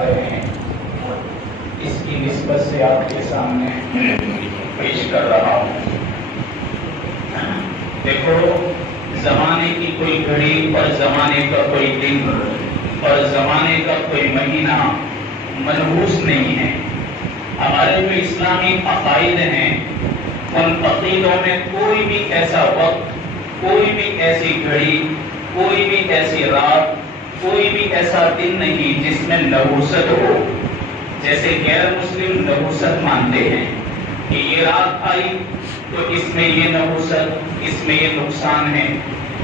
رہے ہیں اس کی نسبت سے آپ کے سامنے پیش کر رہا ہوں۔ دیکھو، زمانے کی کوئی گھڑی اور زمانے کا کوئی دن اور زمانے کا کوئی مہینہ منحوس نہیں ہے۔ ہمارے جو اسلامی عقائد ہیں ان عقیدوں میں کوئی بھی ایسا وقت، کوئی بھی ایسی گھڑی، کوئی بھی ایسی رات، کوئی بھی ایسا دن نہیں جس میں نحوست ہو۔ جیسے غیر مسلم نحوست مانتے ہیں کہ یہ رات آئی تو اس میں یہ نحوست، اس میں یہ نقصان ہے،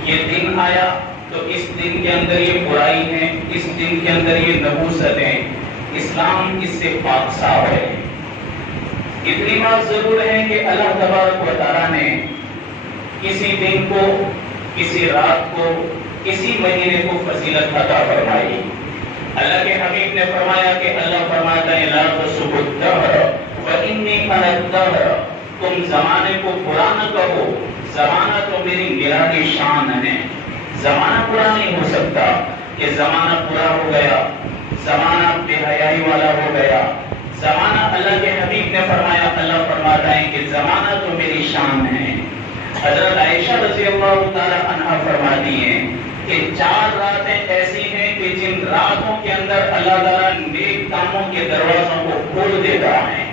یہ دن آیا تو اس دن کے اندر یہ برائی ہے، اس دن کے اندر یہ نحوست ہے۔ اسلام اس سے پاک صاف ہے۔ اتنی بات ضرور ہے کہ اللہ تبارک و تعالیٰ نے کسی دن کو، کسی رات کو، کسی مہینے کو فضیلت عطا فرمائی۔ اللہ کے حبیب نے فرمایا کہ اللہ فرماتا ہے لا تسبوا الدہر فإنی أنا الدہر، تم زمانے کو برا نہ کہو، زمانہ تو میری نرالی شان ہے۔ زمانہ برا نہیں ہو سکتا کہ زمانہ برا ہو گیا، زمانہ بے حیائی والا ہو گیا۔ زمانہ، اللہ کے حبیب نے فرمایا، اللہ فرماتا ہے کہ زمانہ تو میری شان ہے۔ حضرت عائشہ رضی اللہ تعالی عنہا فرماتی ہیں کہ 4 راتیں ایسی ہیں کہ جن راتوں کے اندر اللہ تعالیٰ نیک کاموں کے دروازوں کو کھول دیتا ہے۔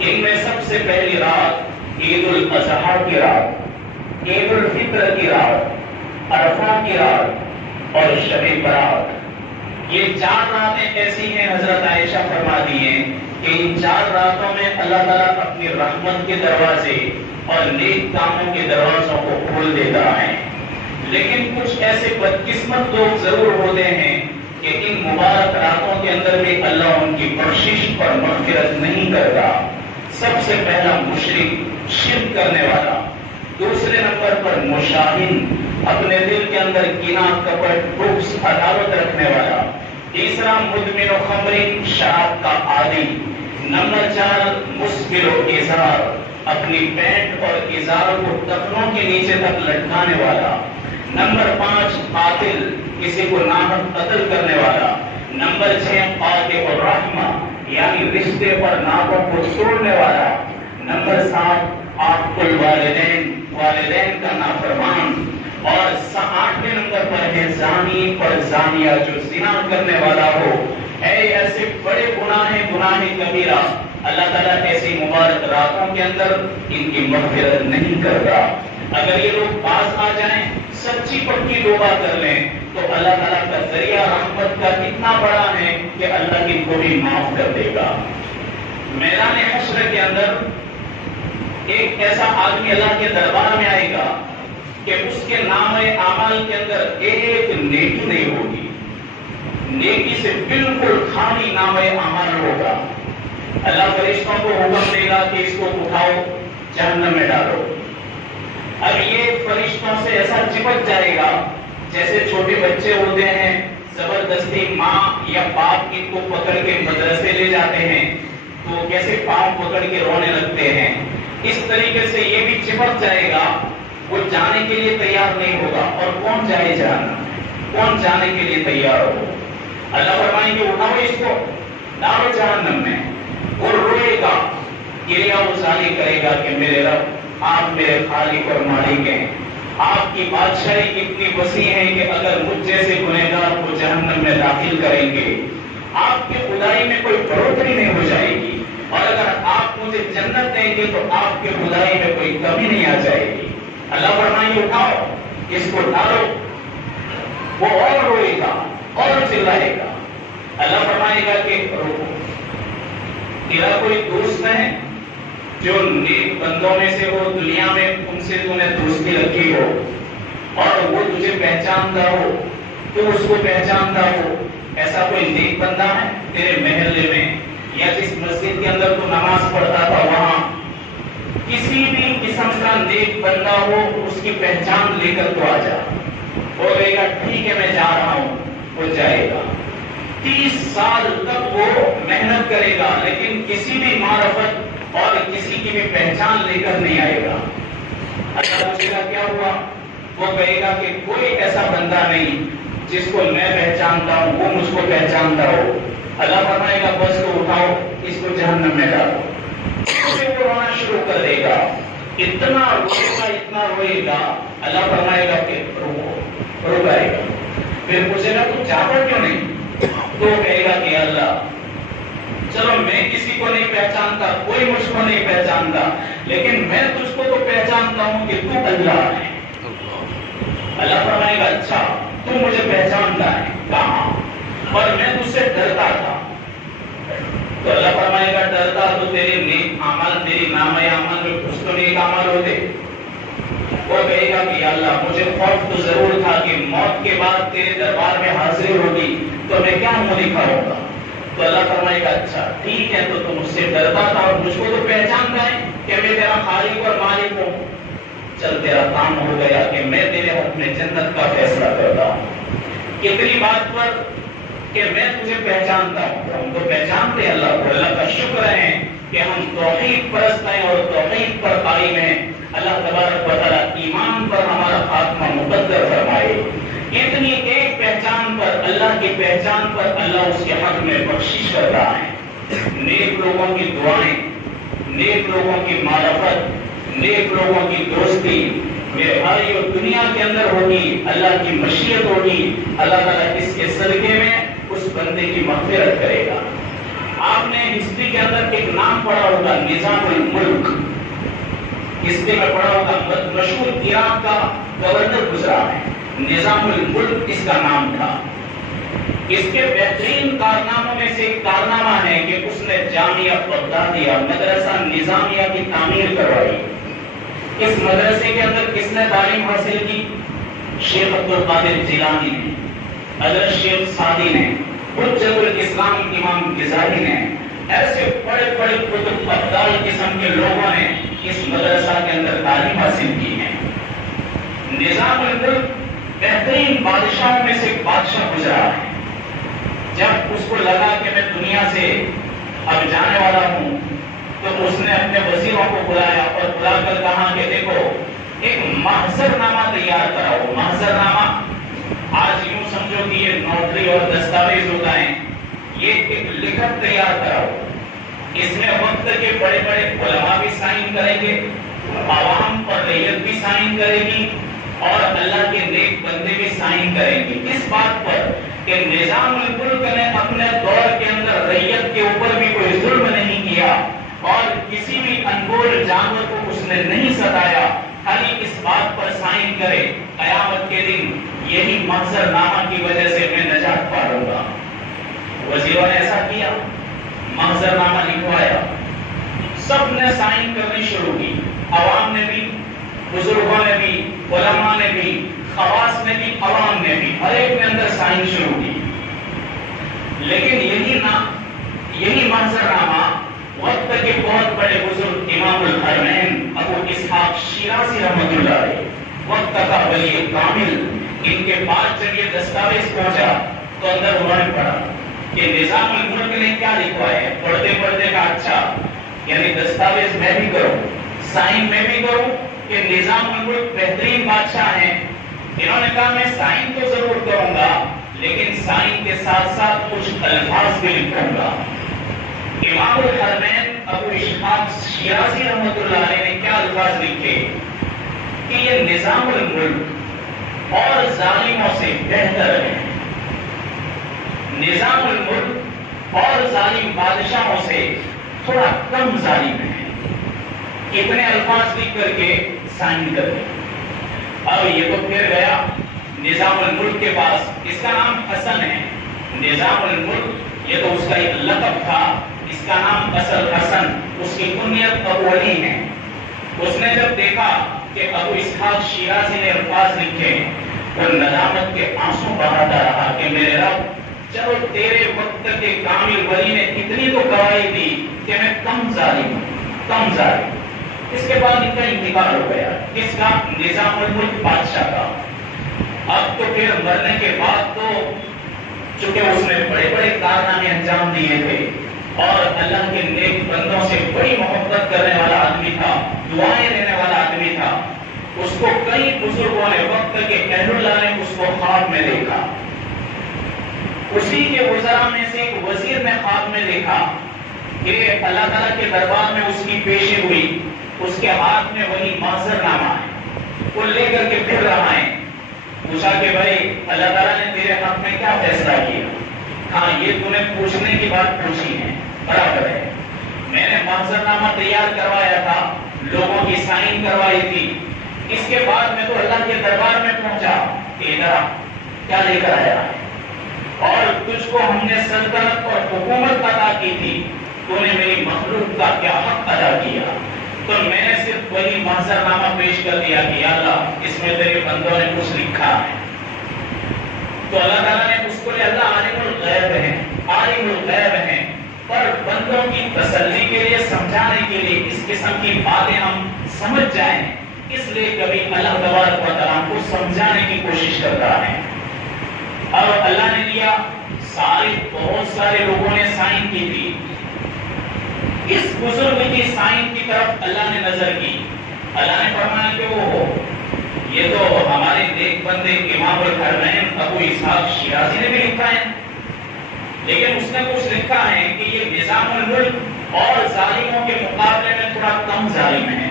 ان میں سب سے پہلی رات عید الاضحیٰ کی رات، عید الفطر کی رات، عرفہ کی رات اور شب برات۔ یہ 4 راتیں ایسی ہیں، حضرت عائشہ فرماتی ہیں کہ ان 4 راتوں میں اللہ تعالیٰ اپنی رحمت کے دروازے اور نیک کاموں کے دروازوں کو کھول دیتا ہے۔ لیکن کچھ ایسے بدقسمت لوگ ضرور ہوتے ہیں کہ ان مبارک راتوں کے اندر بھی اللہ ان کی بخشش اور مغفرت نہیں کرتا۔ سب سے پہلا مشرک، شرک کرنے والا، دوسرے نمبر پر مشاہین، اپنے دل کے اندر کینہ، کپٹ، بغض، عداوت رکھنے والا، تیسرا مدمن خمر، شراب کا عادی، نمبر 4 مسبل و ازار، اپنی پینٹ اور ازار کو ٹخنوں کے نیچے تک لٹکانے والا، نمبر 5 قاتل، کسی کو ناحق قتل کرنے والا، نمبر 6 قاطع الرحمہ، یعنی رشتے پر ناطوں کو توڑنے والا، نمبر 7 عاق الوالدین، والدین کا نافرمان، اور 8ویں نمبر پر ہے زانی اور زانیہ، جو زنا کرنے والا ہو۔ ایسے بڑے گناہ ہیں، گناہ کبیرہ، اللہ تعالیٰ ایسی مبارک راتوں کے اندر ان کی مغفرت نہیں کرتا۔ اگر یہ لوگ باز آ جائیں، سچی پکی توبہ کر لیں تو اللہ تعالیٰ کا ذریعہ رحمت کا اتنا بڑا ہے کہ اللہ کی کو بھی معاف کر دے گا۔ میدان حشر کے اندر ایک ایسا آدمی اللہ کے دربار میں آئے گا کہ اس کے نام اعمال کے اندر ایک نیکی نہیں ہوگی، نیکی سے بالکل خالی نام اعمال ہوگا۔ اللہ فرشتوں کو حکم دے گا کہ اس کو اٹھاؤ، جہنم میں ڈالو۔ اب یہ فرشتوں سے ایسا چپک جائے گا جیسے چھوٹے بچے ہوتے ہیں، زبردستی ماں یا باپ ان کو پکڑ کے مدرسے لے جاتے ہیں تو کیسے پاؤں پکڑ کے رونے لگتے ہیں، اس طریقے سے یہ بھی چپک جائے گا، وہ جانے کے لیے تیار نہیں ہوگا۔ اور کون جائے جہنم، کون جانے کے لیے تیار ہو؟ اللہ فرمائیں گے اٹھاؤ اس کو، ڈالو جہنم میں۔ اور روئے گا، گریہ گزاری کرے گا کہ میرے رب، آپ میرے خالق اور مالک ہیں، آپ کی بادشاہی اتنی وسیع ہے کہ اگر مجھ جیسے گنہگار کو جہنم میں داخل کریں گے، آپ کی خدائی میں کوئی بڑھوتری نہیں ہو جائے گی، اور اگر آپ مجھے جنت دیں گے تو آپ کی خدائی میں کوئی کمی نہیں آ جائے گی۔ اللہ فرمائیں گے اٹھاؤ اس کو، ڈالو۔ وہ اور روئے گا اور چلائے گا۔ اللہ فرمائے گا کہ روکو، تیرا کوئی دوست ہے جو نیک بندوں میں سے ہو، دنیا میں ان سے تو نے دوستی رکھی ہو اور وہ تجھے پہچانتا ہو، تو اس کو پہچانتا ہو، ایسا کوئی نیک بندہ ہے تیرے محلے میں یا جس مسجد کے اندر تو نماز پڑھتا تھا وہاں؟ کسی بھی قسم کا نیک بندہ ہو، اس کی پہچان لے کر تو آ جا۔ وہ کہے گا ٹھیک ہے میں جا رہا ہوں، وہ جائے گا۔ 30 سال تک وہ محنت کرے گا لیکن کسی بھی معرفت اور کسی کی بھی پہچان لے کر نہیں آئے گا۔ اللہ پوچھے گا کیا ہوا؟ وہ کہے گا کہ کوئی ایسا بندہ نہیں جس کو میں پہچانتا ہوں وہ مجھ کو پہچانتا ہو. اللہ فرمائے گا بس کو اٹھاؤ, اس کو جہنم میں ڈالو. اسے وہ رونا شروع کر دے گا, اتنا روئے گا. اللہ فرمائے گا کہ رکائے گا. پھر پوچھے گا تو جاگا کیوں نہیں؟ تو کہے گا کہ اللہ چلو میں کسی کو نہیں پہچانتا, کوئی مجھ کو نہیں پہچانتا, لیکن میں تجھ کو تو پہچانتا ہوں کہ تو اللہ ہے. اللہ فرمائے گا اچھا تو مجھے پہچانتا ہے, کہاں؟ اور میں تجھ سے ڈرتا تھا. تو اللہ فرمائے گا ڈرتا تو تیرے نیک اعمال, تیری نامہ اعمال میں کچھ تو نیک اعمال ہوتے. وہ کہے گا کہ اللہ مجھے خوف تو ضرور تھا کہ موت کے بعد تیرے دربار میں حاضری ہوگی تو میں کیا منہ دکھاؤں گا. تو اللہ فرمائے گا اچھا ٹھیک ہے, تو تم مجھ سے ڈرتا تھا اور مجھ کو تو پہچانتا ہے کہ میں تیرا خالق اور مالک ہوں. چل تیرا کام ہو گیا کہ میں تیرے حق میں جنت کا فیصلہ کرتا ہوں. کتنی بات پر کہ میں تجھے پہچانتا ہوں. ہم تو پہچانتے ہیں اللہ کو. اللہ کا شکر ہے کہ ہم توحید پرست ہیں اور توحید پر قائم ہیں. اللہ تبارک و تعالی ایمان پر ہمارا خاتمہ مقدر فرمائے. اتنی ایک پہچان پر, اللہ کی پہچان پر اللہ اس کے حق میں بخشش کر رہا ہے. نیک لوگوں کی دعائیں, نیک لوگوں کی معرفت, نیک لوگوں کی دوستی میرے بھائی اور دنیا کے اندر ہوگی. اللہ کی مشیت ہوگی. اللہ تعالیٰ اس کے صدقے میں اس بندے کی مغفرت کرے گا. آپ نے ہسٹری کے اندر ایک نام پڑھا ہوگا, نظام الملک. ہسٹری میں پڑھا ہوگا, مشہور عراق کا گورنر گزرا ہے, نظام الملک اس کا نام تھا. اس کے بہترین کارناموں میں سے ایک کارنامہ ہے کہ اس نے جامعہ بغدادیہ مدرسہ نظامیہ کی تعمیر کروائی. اس مدرسے کے اندر کس نے تعلیم حاصل کی؟ شیخ عبد القادر جیلانی نے, حضرت شیخ سعدی نے, حجت الاسلام امام غزالی نے. ایسے بڑے بڑے کتب افضال قسم کے لوگوں نے اس مدرسہ کے اندر تعلیم حاصل کی ہے. نظام الملک بہترین بادشاہوں میں سے ایک بادشاہ گزرا ہے. جب اس کو لگا کہ میں دنیا سے اب جانے والا ہوں تو اس نے اپنے وزیروں کو بلایا اور بلا کر کہا کہ دیکھو ایک محضر نامہ تیار کراؤ. محضر نامہ آج یوں سمجھو کہ یہ نوٹری اور دستاویز ہوتا ہے, یہ ایک لکھت تیار کراؤ. اس میں وقت کے بڑے بڑے علماء بھی سائن کریں گے, عوام اور رعیت بھی سائن کرے گی, اور اللہ کے نیک بندے بھی سائن کریں گے. اس بات پر کہ نظام الملک نے اپنے دور کے اندر رعیت کے اوپر بھی کوئی ظلم نہیں کیا اور کسی بھی انمول جانور کو اس نے نہیں ستایا. خالی اس بات پر سائن کرے, قیامت کے دن یہی محضر نامہ کی وجہ سے میں نجات پالوں گا. وزیروں نے ایسا کیا, محضر نامہ لکھوایا, سب نے سائن کرنی شروع کی. عوام نے بھی, بزرگوں نے بھی, علماء نے بھی, خواص نے بھی, عوام نے بھی, ہر ایک نے اندر سائن شروع کی. لیکن یہی محضر نامہ وقت کے بہت بڑے بزرگ امام الحرمین ابو اسحاق شیرازی رحمۃ اللہ علیہ, وقت کا ولی کامل, ان کے پاس جب یہ دستاویز پہنچا تو اندر انہوں نے پڑھا کہ نظام الملک نے کیا لکھوایا ہے. پڑھتے پڑھتے کا اچھا یعنی دستاویز میں بھی کروں, سائن میں بھی کروں کہ نظام الملک بہترین بادشاہ ہیں. انہوں نے کہا میں سائن تو ضرور کروں گا لیکن سائن کے ساتھ ساتھ کچھ الفاظ بھی لکھوں گا. امام الحرمین ابو اسحاق شیرازی رحمۃ اللہ علیہ نے کیا الفاظ لکھے کہ یہ نظام الملک اور ظالموں سے بہتر ہے. نظام الملک اور ظالم بادشاہوں سے تھوڑا کم ظالم ہے. اتنے الفاظ لکھ کر کے سائن کر دیں. اب یہ تو پھر گیا نظام الملک کے پاس, اس کا نام حسن ہے. نظام الملک یہ تو اس کا ایک لقب تھا, اس کا نام اصل حسن, اس کی کنیت ابو علی ہے. اس نے جب دیکھا کہ ابو اسحاق شیرازی نے الفاظ لکھے وہ ندامت کے آنسو بہاتا رہا کہ میرے رب چلو تیرے وقت کے کامل ولی نے اتنی تو گواہی دی کہ میں کم ظالم ہوں, کم ظالم. اس کے بعد ان کا انتقال ہو گیا. کس کا؟ نظام الملک بادشاہ کا. اب تو پھر مرنے کے بعد تو چونکہ اس نے بڑے بڑے کارنامے انجام دیے تھے اور اللہ کے نیک بندوں سے بڑی محبت کرنے والا آدمی تھا, دعائیں دینے والا آدمی تھا. اس کو کئی بزرگوں نے وقت کے اہل اللہ نے اس کو خواب میں دیکھا اسی کے وزراء میں سے ایک وزیر نے خواب میں دیکھا کہ اللہ تعالیٰ کے دربار میں اس کی پیشی ہوئی، اس کے ہاتھ میں وہی معذر نامہ ہے، وہ لے کر کے پھر رہا ہے۔ پوچھا کہ بھائی اللہ تعالیٰ نے تیرے حق میں کیا فیصلہ کیا؟ ہاں یہ تمہیں پوچھنے کی بات پوچھی ہے، برابر ہے، میں نے معذر نامہ تیار کروایا تھا، لوگوں کی سائن کروائی تھی، اس کے بعد میں تو اللہ کے دربار میں پہنچا کہ ادھر کیا لے کر آیا ہے، اور تجھ کو ہم نے سلطنت اور حکومت عطا کی تھی، تو نے میری مخلوق کا کیا حق ادا کیا؟ تو میں نے صرف وہی معذر نامہ پیش کر دیا کہ یا اللہ اس میں تیرے بندوں نے کچھ لکھا ہے۔ تو اللہ تعالیٰ نے اس کو اللہ عالم الغیب ہے، عالم الغیب ہے، پر بندوں کی تسلی کے لیے، سمجھانے کے لیے اس قسم کی باتیں ہم سمجھ جائیں، اس لیے کبھی اللہ تبارک و تعالیٰ کو سمجھانے کی کوشش کر رہا ہے۔ اور اللہ نے لیا، بہت سارے لوگوں نے سائن کی تھی، اس بزرگ کی سائن کی طرف اللہ نے نظر کی، اللہ نے فرمایا کہ وہ یہ تو ہمارے نیک بندے امام الحرمین ابو اسحاق شیرازی نے بھی لکھا ہے، لیکن اس نے کچھ لکھا ہے کہ یہ نظام الملک اور ظالموں کے مقابلے میں تھوڑا کم ظالم ہے،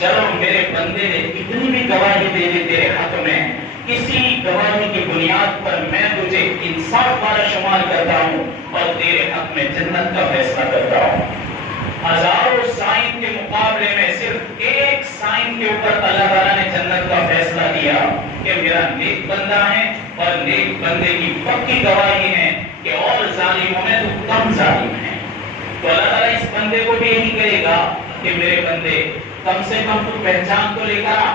چلو میرے بندے نے اتنی بھی گواہی دے دی تیرے حق میں، کسی گواہی کی بنیاد پر میں تجھے انصاف والا شمار کرتا ہوں اور تیرے حق میں جنت کا فیصلہ کرتا ہوں۔ ہزاروں سائن کے مقابلے میں صرف ایک سائن کے اوپر اللہ تعالیٰ نے جنت کا فیصلہ دیا کہ میرا نیک بندہ ہے، اور نیک بندے کی پکی گواہی ہے کہ اور ظالموں میں تو کم ظالم ہے۔ تو اللہ تعالیٰ اس بندے کو بھی یہی کہے گا کہ میرے بندے کم سے کم تو پہچان تو لے کر آ،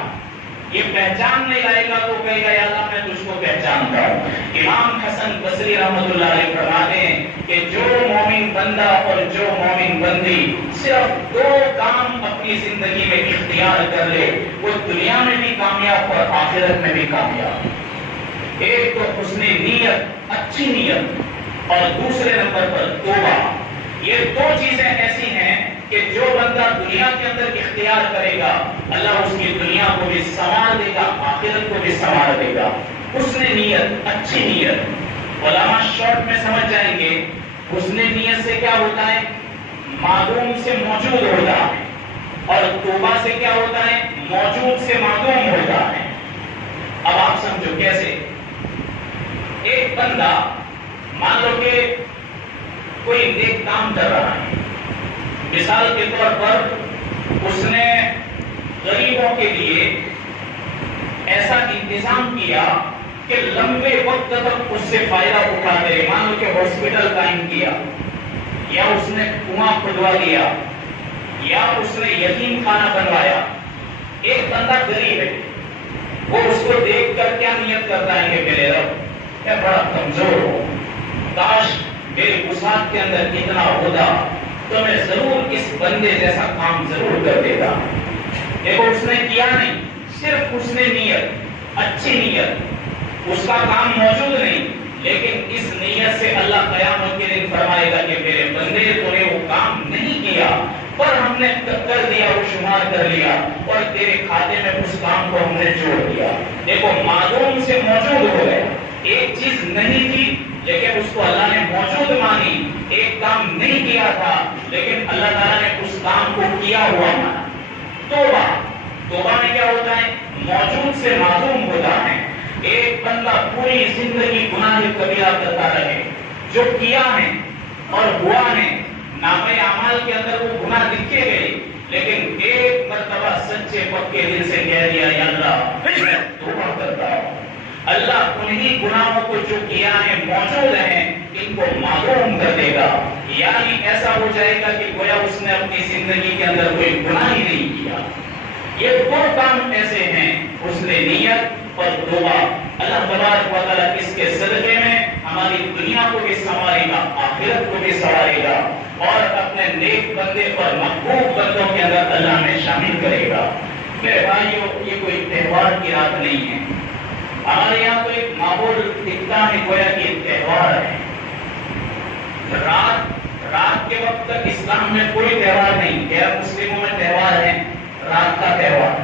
یہ پہچان نہیں لائے گا تو کہے گا یا اللہ میں تجھ کو پہچانتا ہوں۔ امام حسن بصری رحمۃ اللہ علیہ فرماتے ہیں کہ جو مومن بندہ اور جو مومن بندی صرف دو کام اپنی زندگی میں اختیار کر لے، وہ دنیا میں بھی کامیاب اور آخرت میں بھی کامیاب۔ ایک تو حسن نیت، اچھی نیت، اور دوسرے نمبر پر توبہ۔ یہ دو چیزیں ایسی ہیں کہ جو بندہ دنیا کے اندر اختیار کرے گا، اللہ اس کی دنیا کو بھی سنوار دے گا، آخرت کو بھی سنوار دے گا۔ حسن نیت، اچھی نیت، علماء شارٹ میں سمجھ جائیں گے، حسن نیت سے کیا ہوتا ہے؟ معدوم سے موجود ہوتا ہے، اور توبہ سے کیا ہوتا ہے؟ موجود سے معدوم ہوتا ہے۔ اب آپ سمجھو کیسے؟ ایک بندہ مان لو کہ کوئی نیک کام کر رہا ہے، مثال کے طور پر اس نے غریبوں کے لیے ایسا انتظام کیا کہ لمبے وقت تک اس سے فائدہ اٹھاتے رہے، مان لو کہ ہاسپٹل قائم کیا، یا اس نے کنواں کھدوا دیا، یا اس نے یتیم خانہ بنوایا۔ ایک بندہ غریب ہے، وہ اس کو دیکھ کر کیا نیت کرتا ہے کہ میرے رب میں بڑا کمزور ہوں، کاش میرے وسعت کے اندر اتنا ہوتا تو میں ضرور اس بندے جیسا کام ضرور کر دیتا۔ دیکھو اس نے کیا نہیں، صرف اس نے نیت، اچھی نیت، اس کا کام موجود نہیں، لیکن اس نیت سے اللہ قیامت کے دن فرمائے گا کہ میرے بندے تو نے وہ کام نہیں کیا، پر ہم نے کر دیا، وہ شمار کر لیا، اور تیرے کھاتے میں اس کام کو ہم نے جوڑ دیا۔ دیکھو معدوم سے موجود ہو گئے، ایک چیز نہیں تھی لیکن اس کو اللہ نے موجود مانی، ایک کام نہیں کیا تھا لیکن اللہ تعالیٰ نے اس کام کو کیا ہوا مانا۔ توبہ میں کیا ہوتا ہے؟ موجود سے معدوم ہوتا ہے۔ ایک بندہ پوری زندگی گناہ کبیرہ کرتا رہے، جو کیا ہے اور ہوا ہے، نامۂ اعمال کے اندر وہ گناہ لکھے گئے، لیکن ایک مرتبہ سچے پکے دل سے کہہ دیا یا اللہ میں توبہ کرتا ہوں، اللہ انہی گناہوں کو جو کیا ہے موجود ہیں ان کو معلوم کر دے گا، یعنی ایسا ہو جائے گا کہ گویا اس نے اپنی زندگی کے اندر کوئی گناہ ہی نہیں کیا۔ یہ دو کام ایسے ہیں، حسن نیت اور توبہ۔ اللہ تبارک و تعالیٰ اس کے صدقے میں ہماری دنیا کو بھی سنوارے گا، آخرت کو بھی سنوارے گا، اور اپنے نیک بندے اور محبوب بندوں کے اندر اللہ میں شامل کرے گا۔ میرے بھائیو، یہ کوئی تہوار کی رات نہیں ہے، ہمارے یہاں تو ایک ماحول دکھتا ہے گویا کہ تہوار ہے۔ رات کے وقت تک اسلام میں کوئی تہوار نہیں، غیر مسلموں میں تہوار ہے، رات کا تہوار۔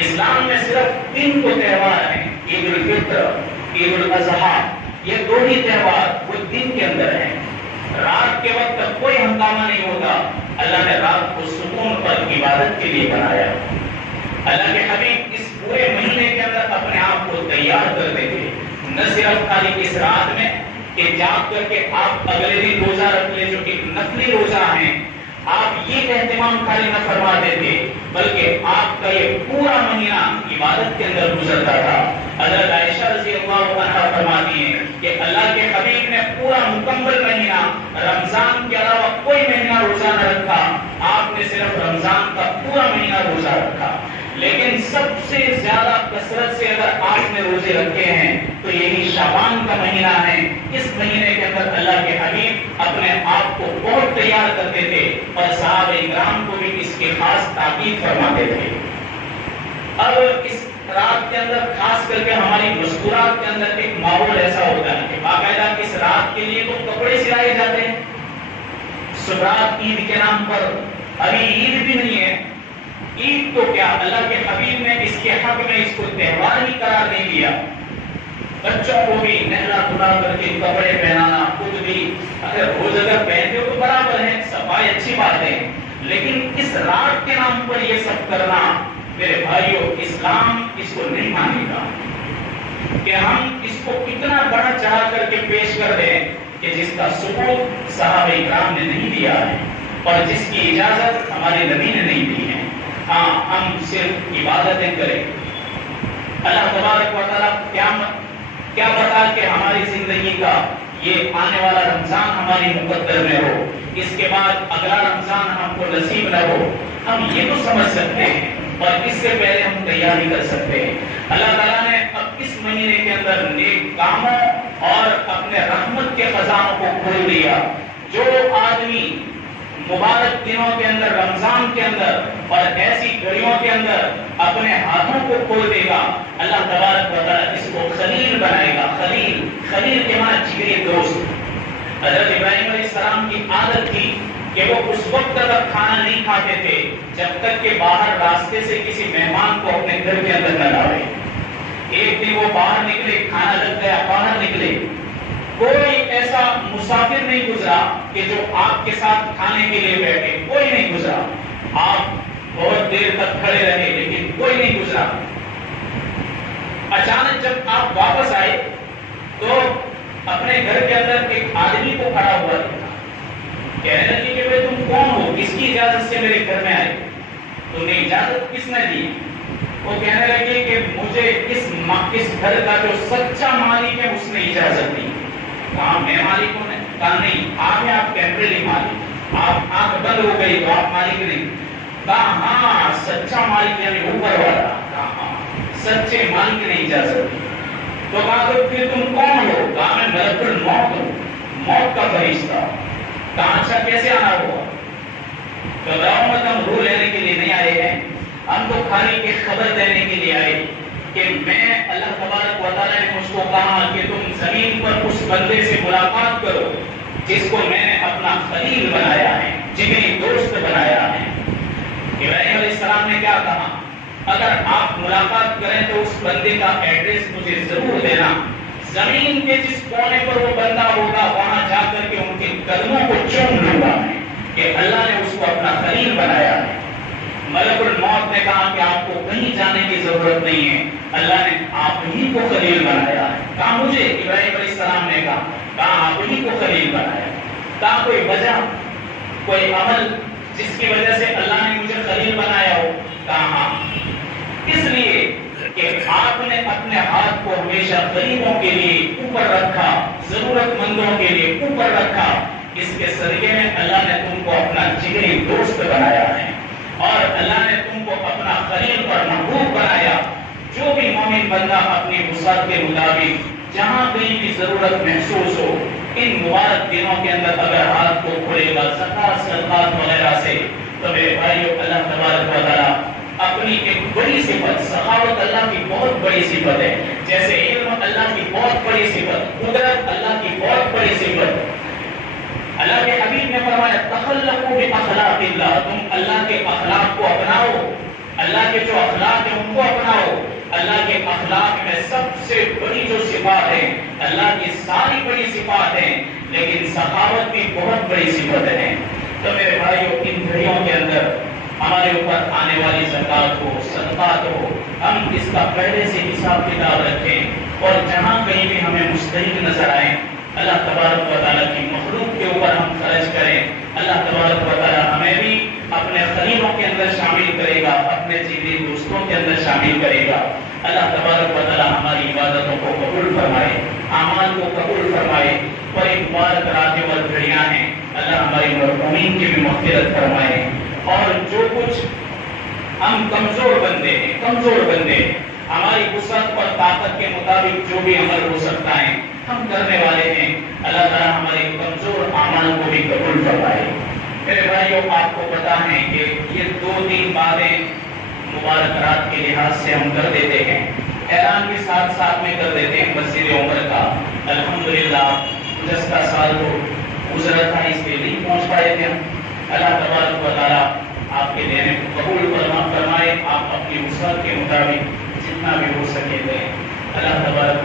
اسلام میں صرف 3 کو تہوار ہیں، عید الفطر، عید الاضحیٰ یہ دو ہی تہوار وہ دن کے اندر ہیں. رات کے وقت تک کوئی ہنگامہ نہیں ہوتا. اللہ نے رات کو سکون پر عبادت کے لیے بنایا. اللہ کے حبیب اس پورے مہینے کے اندر اپنے آپ کو تیار کرتے تھے. نہ صرف خالی اس رات میں کہ جاگ کر کے آپ اگلے دن روزہ رکھ لیں جو کہ نفلی روزہ ہیں، آپ یہ اہتمام خالی نہ فرماتے تھے، بلکہ آپ کا یہ پورا مہینہ عبادت کے اندر گزرتا تھا. حضرت عائشہ رضی اللہ عنہا فرماتی ہیں کہ اللہ کے حبیب نے پورا مکمل مہینہ رمضان کے علاوہ کوئی مہینہ روزہ نہ رکھا. آپ نے صرف رمضان کا پورا مہینہ روزہ رکھا. لیکن سب سے زیادہ کثرت سے اگر آپ نے روزے رکھے ہیں تو یہی شعبان کا مہینہ ہے. اس مہینے کے اندر اللہ کے حبیب اپنے آپ کو بہت تیار کرتے تھے اور صحابہ اکرام کو بھی اس کی خاص تاکید فرماتے تھے. اب اس رات کے اندر خاص کر کے ہماری مذکورات کے اندر ایک ماحول ایسا ہوتا ہے کہ باقاعدہ اس رات کے لیے تو کپڑے سلائے جاتے ہیں. سبرات عید کے نام پر، ابھی عید بھی نہیں ہے. عید تو کیا، اللہ کے حبیب نے اس کے حق میں اس کو تہوار ہی قرار نہیں دیا. بچوں کو بھی نہلا دھلا کر کے کپڑے پہنانا، خود بھی اگر روز اگر پہنتے ہو تو برابر ہے، صفائی اچھی بات ہے، لیکن اس رات کے نام پر یہ سب کرنا میرے بھائیوں اسلام اس کو نہیں مانے گا کہ ہم اس کو اتنا بڑا چڑھا کر کے پیش کر دیں کہ جس کا ثبوت صحابہ اکرام نے نہیں دیا ہے اور جس کی اجازت ہمارے نبی نے نہیں دی ہے. ہاں ہم صرف عبادتیں کریں. اللہ تبارک و تعالیٰ کیا بتا کہ ہماری زندگی کا یہ آنے والا رمضان ہماری مقدر میں ہو، اس کے بعد اگلا رمضان ہم کو نصیب نہ ہو. ہم یہ تو سمجھ سکتے ہیں اور اس سے پہلے ہم تیاری کر سکتے ہیں. اللہ تعالیٰ نے اب اس مہینے کے اندر نیک کاموں اور اپنے رحمت کے خزانوں کو کھول دیا. جو آدمی مبارک دنوں کے اندر، رمضان کے اندر اور ایسی گھڑیوں کے اندر اپنے ہاتھوں کو کھول دے گا، اللہ تبارک و تعالیٰ اس کو خلیل بنائے گا. خلیل کے معنی جگری دوست. حضرت ابراہیم علیہ السلام کی عادت تھی کہ وہ اس وقت تک کھانا نہیں کھاتے تھے جب تک کہ باہر راستے سے کسی مہمان کو اپنے گھر کے اندر نہ لاوے. ایک دن وہ باہر نکلے، کھانا لگ گیا، باہر نکلے، کوئی ایسا مسافر نہیں گزرا کہ جو آپ کے ساتھ کھانے کے لیے بیٹھے، کوئی نہیں گزرا. آپ بہت دیر تک کھڑے رہے لیکن کوئی نہیں گزرا. اچانک جب آپ واپس آئے تو اپنے گھر کے اندر ایک آدمی کو کھڑا ہوا دیکھا. کہنے لگے کہ بھائی تم کون ہو، کس کی اجازت سے میرے گھر میں آئے، تمہیں اجازت کس نے دی؟ وہ کہنے لگے کہ مجھے اس گھر کا جو سچا مالک ہے اس نے اجازت دی. کہا میں مالک ہوں؟ کہا نہیں، آپ ہیں، آپ ٹیمپریری مالک، آپ آنکھ بند ہو گئی تو آپ مالک نہیں. کہا ہاں سچا مالک یعنی اوپر والا. کہا ہاں سچے مالک نے اجازت دی. تو کہا تو پھر تم کون ہو؟ کہا میں ملک الموت ہوں، موت کا فرشتہ. کہا اچھا کیسے آنا ہوا؟ گھبراؤ مت، ہم روح لینے کے لیے نہیں آئے ہیں، ہم تو خالی کی خبر دینے کے لیے آئے کہ میں اللہ تبارک و تعالیٰ نے مجھ کو کہا کہ تم زمین پر اس بندے سے ملاقات کرو جس کو میں نے اپنا خلیل بنایا ہے، جگری دوست بنایا ہے. ابراہیم علیہ السلام نے کیا کہا؟ اگر آپ ملاقات کریں تو اس بندے کا ایڈریس مجھے ضرور دینا. زمین کے جس کونے پر وہ بندہ ہوگا وہاں جا کر کے ان کے قدموں کو چوم لوں گا میں کہ اللہ نے اس کو اپنا خلیل بنایا ہے. ملک الموت نے کہا کہ آپ کو کہیں جانے کی ضرورت نہیں ہے، اللہ نے آپ ہی کو خلیل بنایا ہے. کہا مجھے؟ ابراہیم علیہ السلام نے کہا آپ ہی کو خلیل بنایا. کہا کوئی وجہ، کوئی عمل جس کی وجہ سے اللہ نے مجھے خلیل بنایا ہو؟ کہا ہاں، اس لیے کہ آپ نے اپنے ہاتھ کو ہمیشہ غریبوں کے لیے اوپر رکھا، ضرورت مندوں کے لیے اوپر رکھا. اس کے صدقے میں اللہ نے تم کو اپنا جگری دوست بنایا ہے اور اللہ نے تم کو اپنا خلیل اور محبوب بنایا. جو بھی مومن بندہ اپنی وسعت کے مطابق جہاں کہیں بھی ضرورت محسوس ہو ان مبارک دنوں کے اندر اگر ہاتھ کو کھولے گا زکات صدقات وغیرہ سے تو میرے بھائیو اللہ تبارک و تعالیٰ اپنی ایک بڑی صفت، سخاوت اللہ کی بہت بڑی صفت ہے، جیسے علم اللہ کی بہت بڑی صفت، قدرت اللہ کی بہت بڑی صفت. اللہ کے حبیب نے فرمایا تخلقوا باخلاق اللہ، تم اللہ کے اخلاق کو اپناؤ، اللہ کے جو اخلاق ہیں ان کو اپناؤ. اللہ کے اخلاق میں سب سے بڑی جو صفات ہے، اللہ کی ساری بڑی صفات ہیں، لیکن سخاوت بھی بہت بڑی صفت ہے۔ تو میرے بھائیوں، ان گھڑیوں کے اندر ہمارے اوپر آنے والی زکات ہو، صدقات ہو، ہم اس کا پہلے سے حساب کتاب رکھیں، اور جہاں کہیں بھی ہمیں مستحق نظر آئے اللہ تبارک و تعالیٰ کی مخلوق کے اوپر ہم خرچ کریں۔ اللہ تبارک و تعالیٰ ہمیں بھی اپنے خلیلوں کے اندر شامل کرے گا، اپنے جگری دوستوں کے اندر شامل کرے گا۔ اللہ تبارک و تعالیٰ ہماری عبادتوں کو قبول فرمائے، اعمال کو قبول فرمائے، اور ایک مبارک راتیں اور گھڑیاں ہیں، اللہ ہماری مرحومین کی بھی مغفرت فرمائے۔ اور جو کچھ ہم کمزور بندے ہیں، ہماری وسعت اور طاقت کے مطابق جو بھی عمل ہو سکتا ہے ہم کرنے والے ہیں، اللہ تعالیٰ ہمارے کمزور اعمال کو بھی قبول فرمائے۔ میرے بھائیوں، آپ کو پتا ہے کہ یہ 2-3 باتیں مبارک رات کے لحاظ سے ہم کر دیتے ہیں، اعلان کے ساتھ میں کر دیتے ہیں مسجد عمر کا۔ الحمدللہ گزشتہ سال تو گزرا تھا، اس کے لیے پہنچ پائے تھے ہم۔ اللہ تبارک و تعالیٰ آپ کے دینے کو قبول فرمائے، آپ اپنی وسعت کے مطابق جتنا بھی ہو سکے دیں۔ اللہ تبارک